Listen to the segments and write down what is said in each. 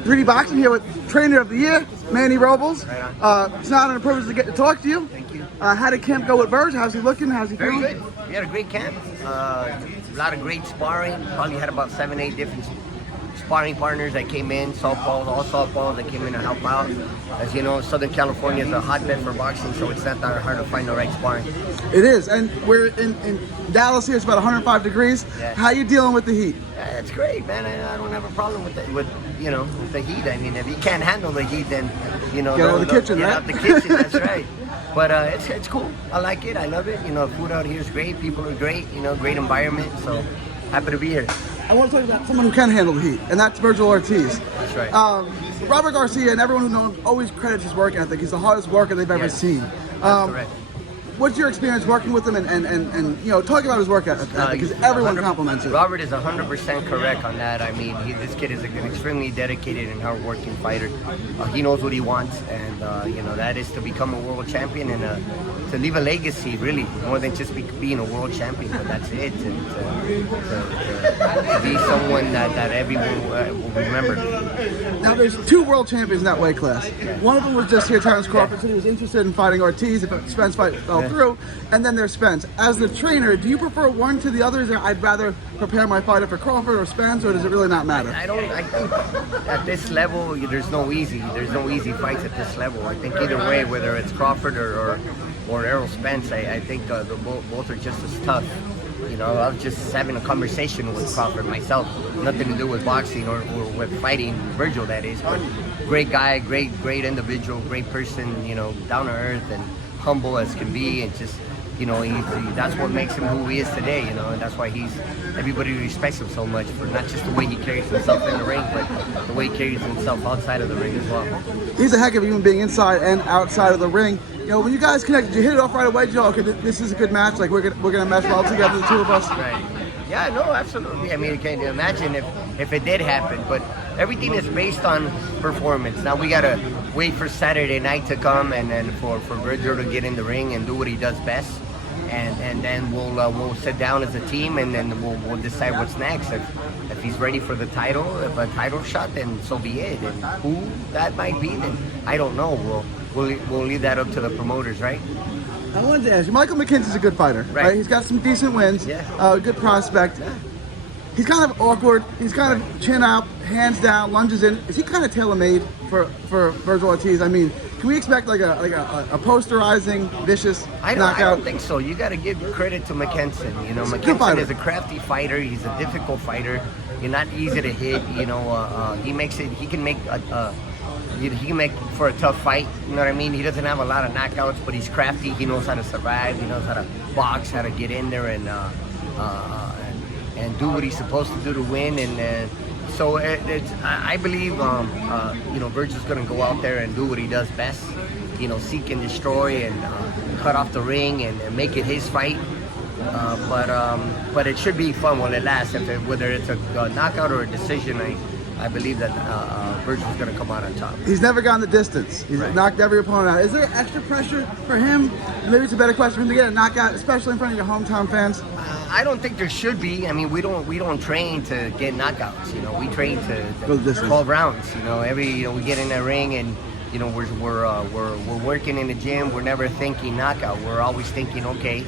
3D Boxing here with Trainer of the Year, Manny Robles. Right on. It's an honor and a privilege to get to talk to you. Thank you. How did camp go with Verge? How's he looking? How's he Very feeling? good. We had a great camp. A lot of great sparring. Probably had about 7-8 different sparring partners that came in, softballs, all softballs that came in to help out. As you know, Southern California is a hotbed for boxing, so it's not that hard to find the right sparring. It is, and we're in Dallas here. It's about 105 degrees. Yeah. How you dealing with the heat? Yeah, it's great, man. I don't have a problem with with the heat. I mean, if you can't handle the heat, then Get out of the kitchen, get right? out the kitchen. That's right. But it's cool. I like it. I love it. Food out here is great. People are great. Great environment. So happy to be here. I want to talk about someone who can handle the heat, and that's Vergil Ortiz. That's right. Robert Garcia and everyone who knows him always credits his work ethic. He's the hardest worker they've ever seen. That's correct. What's your experience working with him and talking about his work ethic? Because everyone compliments it. Robert is 100% correct on that. I mean, this kid is an extremely dedicated and hard-working fighter. He knows what he wants, and that is to become a world champion and to leave a legacy, really, more than just being a world champion. But that's it. To be someone that everyone will remember. Now, there's 2 world champions in that weight class. One of them was just here, Terrence Crawford, said he was interested in fighting Ortiz if Spence fight fell through. And then there's Spence. As the trainer, do you prefer one to the other? Is there, I'd rather prepare my fighter for Crawford or Spence, or does it really not matter? I think at this level, there's no easy fights at this level. I think either way, whether it's Crawford or Errol Spence, I think both are just as tough. I was just having a conversation with Crawford myself, nothing to do with boxing or with fighting Vergil, that is. But great guy, great individual, great person, down to earth and humble as can be, and just, that's what makes him who he is today, and that's why everybody respects him so much, for not just the way he carries himself in the ring, but the way he carries himself outside of the ring as well. He's a heck of a human being inside and outside of the ring. When you guys connected, you hit it off right away. Okay, this is a good match. Like we're gonna mesh well together, the 2 of us. Right. Yeah, no, absolutely. I mean, can you imagine if it did happen? But everything is based on performance. Now we gotta wait for Saturday night to come, and then for Vergil to get in the ring and do what he does best, and then we'll sit down as a team, and then we'll decide what's next. If he's ready for the title, if a title shot, then so be it. And who that might be, then I don't know. We'll leave that up to the promoters, right? I wanted to ask you, Michael McKenzie's a good fighter, right? He's got some decent wins, good prospect. Yeah. He's kind of awkward. He's kind of chin out, hands down, lunges in. Is he kind of tailor-made for Vergil Ortiz? I mean, can we expect like a posterizing, vicious knockout? I don't think so. You got to give credit to McKenzie. McKenzie is a crafty fighter. He's a difficult fighter. You're not easy to hit. He makes it. He can make he can make for a tough fight. You know what I mean? He doesn't have a lot of knockouts, but he's crafty. He knows how to survive. He knows how to box, how to get in there and do what he's supposed to do to win. And so I believe Vergil's going to go out there and do what he does best. Seek and destroy and cut off the ring and make it his fight. But it should be fun while it lasts. Whether it's a knockout or a decision, I believe that Vergil's going to come out on top. He's never gone the distance. He's knocked every opponent out. Is there extra pressure for him? Maybe it's a better question for him to get a knockout, especially in front of your hometown fans. I don't think there should be. I mean, we don't train to get knockouts. We train to 12 rounds. We get in that ring and we're working in the gym. We're never thinking knockout. We're always thinking, okay,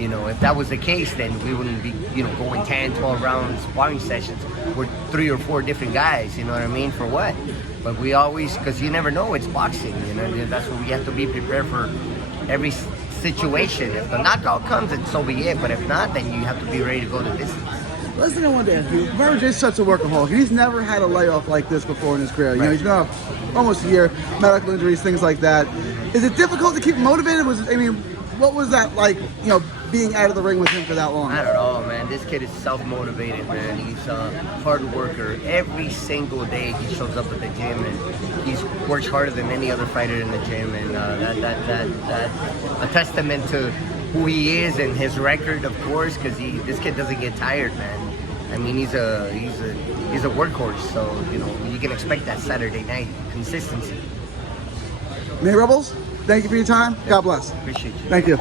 if that was the case, then we wouldn't be, going 10, 12 round sparring sessions. We're 3 or 4 different guys, you know what I mean? For what? But we always, because you never know, it's boxing, that's what we have to be prepared for every situation. If the knockout comes, then so be it. But if not, then you have to be ready to go the distance. Last thing I wanted to ask you, Vergil is such a workaholic. He's never had a layoff like this before in his career. He's been off almost a year, medical injuries, things like that. Is it difficult to keep motivated? What was that like, being out of the ring with him for that long? I don't know, man. This kid is self-motivated, man. He's a hard worker. Every single day he shows up at the gym, and he's works harder than any other fighter in the gym. And that a testament to who he is and his record, of course, because this kid doesn't get tired, man. I mean, he's a workhorse, so you can expect that Saturday night consistency. Manny Robles, thank you for your time. God bless. Appreciate you. Thank you.